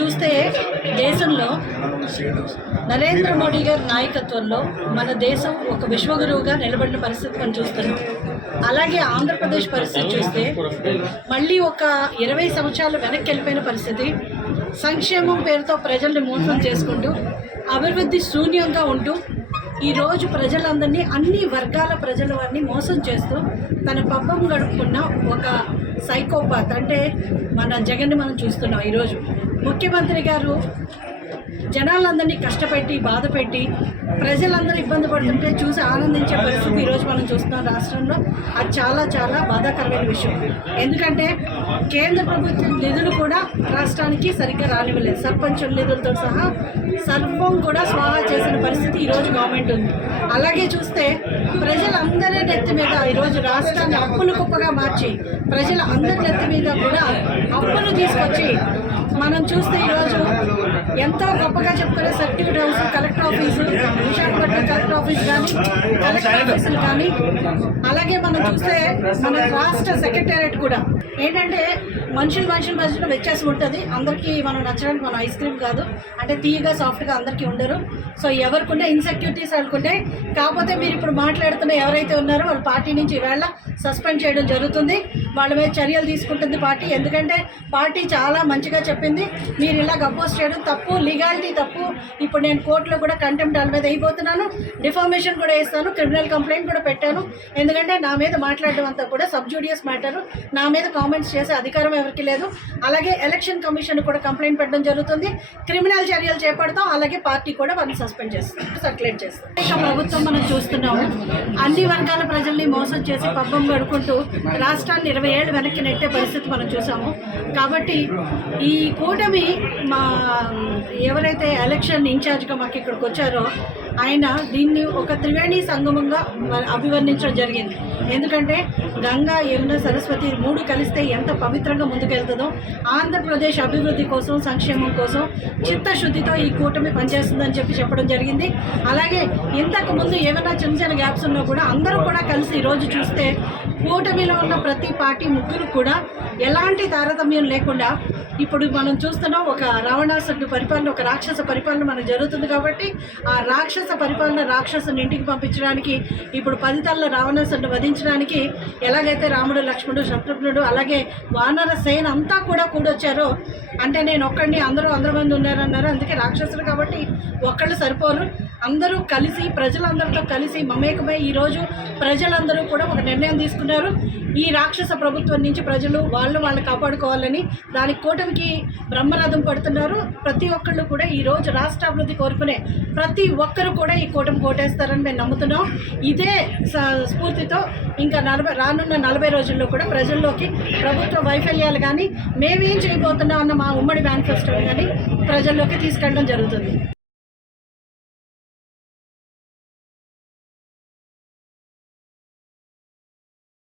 చూస్తే దేశంలో నరేంద్ర మోడీ గారి నాయకత్వంలో మన దేశం ఒక విశ్వగురువుగా నిలబడిన పరిస్థితి మనం చూస్తున్నాం. అలాగే ఆంధ్రప్రదేశ్ పరిస్థితి చూస్తే మళ్ళీ ఒక 20 సంవత్సరాలు వెనక్కి వెళ్ళిపోయిన పరిస్థితి. సంక్షేమం పేరుతో ప్రజల్ని మోసం చేసుకుంటూ అభివృద్ధి శూన్యంగా ఉంటూ ఈరోజు ప్రజలందరినీ అన్ని వర్గాల ప్రజల వారిని మోసం చేస్తూ తన పబ్బం గడుపుకున్న ఒక సైకోపాత్ అంటే మన జగన్ని మనం చూస్తున్నాం. ఈరోజు ముఖ్యమంత్రి గారు జనాలందరినీ కష్టపెట్టి బాధపెట్టి ప్రజలందరూ ఇబ్బంది పడుతుంటే చూసి ఆనందించే పరిస్థితి ఈరోజు మనం చూస్తున్నాం రాష్ట్రంలో. అది చాలా చాలా బాధాకరమైన విషయం. ఎందుకంటే కేంద్ర ప్రభుత్వ నిధులు కూడా రాష్ట్రానికి సరిగ్గా రానివ్వలేదు. సర్పంచుల నిధులతో సహా సర్వం కూడా స్వాహా చేసిన పరిస్థితి ఈరోజు గవర్నమెంట్ ఉంది. అలాగే చూస్తే ప్రజలందరి నెత్తి మీద ఈరోజు రాష్ట్రాన్ని అప్పులు కుప్పగా మార్చి ప్రజల అందరి నెత్తి మీద కూడా అప్పులు తీసుకొచ్చి మనం చూస్తే ఈరోజు ఎంతో గొప్పగా చెప్పుకునే circuit house, collector office, Visakhapatnam collector office కానీ కలెక్టర్ ఆఫీసులు కానీ అలాగే మనం చూస్తే మన రాష్ట్ర సెక్రటేరియట్ కూడా ఏంటంటే మనుషుల మధ్యలో వ్యత్యాసం ఉంటుంది. అందరికీ మనం నచ్చడానికి మనం ఐస్ క్రీమ్ కాదు అంటే తీయగా సాఫ్ట్గా అందరికీ ఉండరు. సో ఎవరికున్న ఇన్సెక్యూరిటీస్ అనుకుంటే కాకపోతే మీరు ఇప్పుడు మాట్లాడుతున్న ఎవరైతే ఉన్నారో వాళ్ళ పార్టీ నుంచి ఈవేళ సస్పెండ్ చేయడం జరుగుతుంది. వాళ్ళ మీద చర్యలు తీసుకుంటుంది పార్టీ. ఎందుకంటే పార్టీ చాలా మంచిగా చెప్పింది మీరు ఇలా అపోజ్ చేయడం తప్పు, లీగాలిటీ తప్పు. ఇప్పుడు నేను కోర్టులో కూడా కంటెంప్ట్ వాళ్ళ మీద అయిపోతున్నాను, డిఫామేషన్ కూడా వేస్తాను, క్రిమినల్ కంప్లైంట్ కూడా పెట్టాను. ఎందుకంటే నా మీద మాట్లాడడం అంతా కూడా సబ్జూడియస్ మ్యాటర్, నా మీద కామెంట్స్ చేసే అధికారం ఎవరికి లేదు. అలాగే ఎలక్షన్ కమిషన్ కూడా కంప్లైంట్ పెట్టడం జరుగుతుంది. క్రిమినల్ చర్యలు చేపడతాం. అలాగే పార్టీ కూడా వాళ్ళని సస్పెండ్ చేస్తాం, సర్క్యులేట్ చేస్తాం. ఇక ప్రభుత్వం మనం చూస్తున్నాము అన్ని వర్గాల ప్రజల్ని మోసం చేసి పబ్బం గడుకుంటూ రాష్ట్రాన్ని 20 ఏళ్ళు వెనక్కి నెట్టే పరిస్థితి మనం చూసాము. కాబట్టి ఈ కూటమి మా ఎవరైతే ఎలక్షన్ ఇన్ఛార్జ్గా మాకు ఇక్కడికి వచ్చారో ఆయన దీన్ని ఒక త్రివేణి సంగమంగా అభివర్ణించడం జరిగింది. ఎందుకంటే గంగా, యమున, సరస్వతి 3 కలిస్తే ఎంత పవిత్రంగా ముందుకెళ్తుందో ఆంధ్రప్రదేశ్ అభివృద్ధి కోసం, సంక్షేమం కోసం చిత్తశుద్ధితో ఈ కూటమి పనిచేస్తుందని చెప్పడం జరిగింది. అలాగే ఇంతకు ముందు ఏమైనా చిన్న గ్యాప్స్ ఉన్నా కూడా అందరూ కూడా కలిసి ఈరోజు చూస్తే కూటమిలో ఉన్న ప్రతి పార్టీ ముగ్గురు కూడా ఎలాంటి తారతమ్యం లేకుండా ఇప్పుడు మనం చూస్తున్నాం. ఒక రావణాసురుడి పరిపాలన, ఒక రాక్షస పరిపాలన మనకు జరుగుతుంది. కాబట్టి ఆ రాక్షస పరిపాలన రాక్షసుని ఇంటికి పంపించడానికి ఇప్పుడు 10 తలల రావణాసురుడిని వధించడానికి ఎలాగైతే రాముడు, లక్ష్మణుడు, శత్రుఘ్నుడు అలాగే వానర సేన అంతా కూడా కూడొచ్చారో అంటే నేను ఒక్కడిని అందరూ 100 మంది ఉన్నారన్నారు. అందుకే రాక్షసులు కాబట్టి ఒక్కళ్ళు సరిపోరు. అందరూ కలిసి ప్రజలందరితో కలిసి మమేకమై ఈరోజు ప్రజలందరూ కూడా ఒక నిర్ణయం తీసుకున్నారు. ఈ రాక్షస ప్రభుత్వం నుంచి ప్రజలు వాళ్ళు కాపాడుకోవాలని దానికి కూటమికి బ్రహ్మరథం పడుతున్నారు. ప్రతి ఒక్కళ్ళు కూడా ఈరోజు రాష్ట్ర అభివృద్ధి కోరుకునే ప్రతి ఒక్కరు కూడా ఈ కూటమి కోటేస్తారని మేము నమ్ముతున్నాం. ఇదే స్ఫూర్తితో ఇంకా రానున్న 40 రోజుల్లో కూడా ప్రజల్లోకి ప్రభుత్వ వైఫల్యాలు కానీ మేమేం చేయబోతున్నాం అన్న మా ఉమ్మడి మేనిఫెస్టోని కానీ ప్రజల్లోకి తీసుకెళ్ళడం జరుగుతుంది.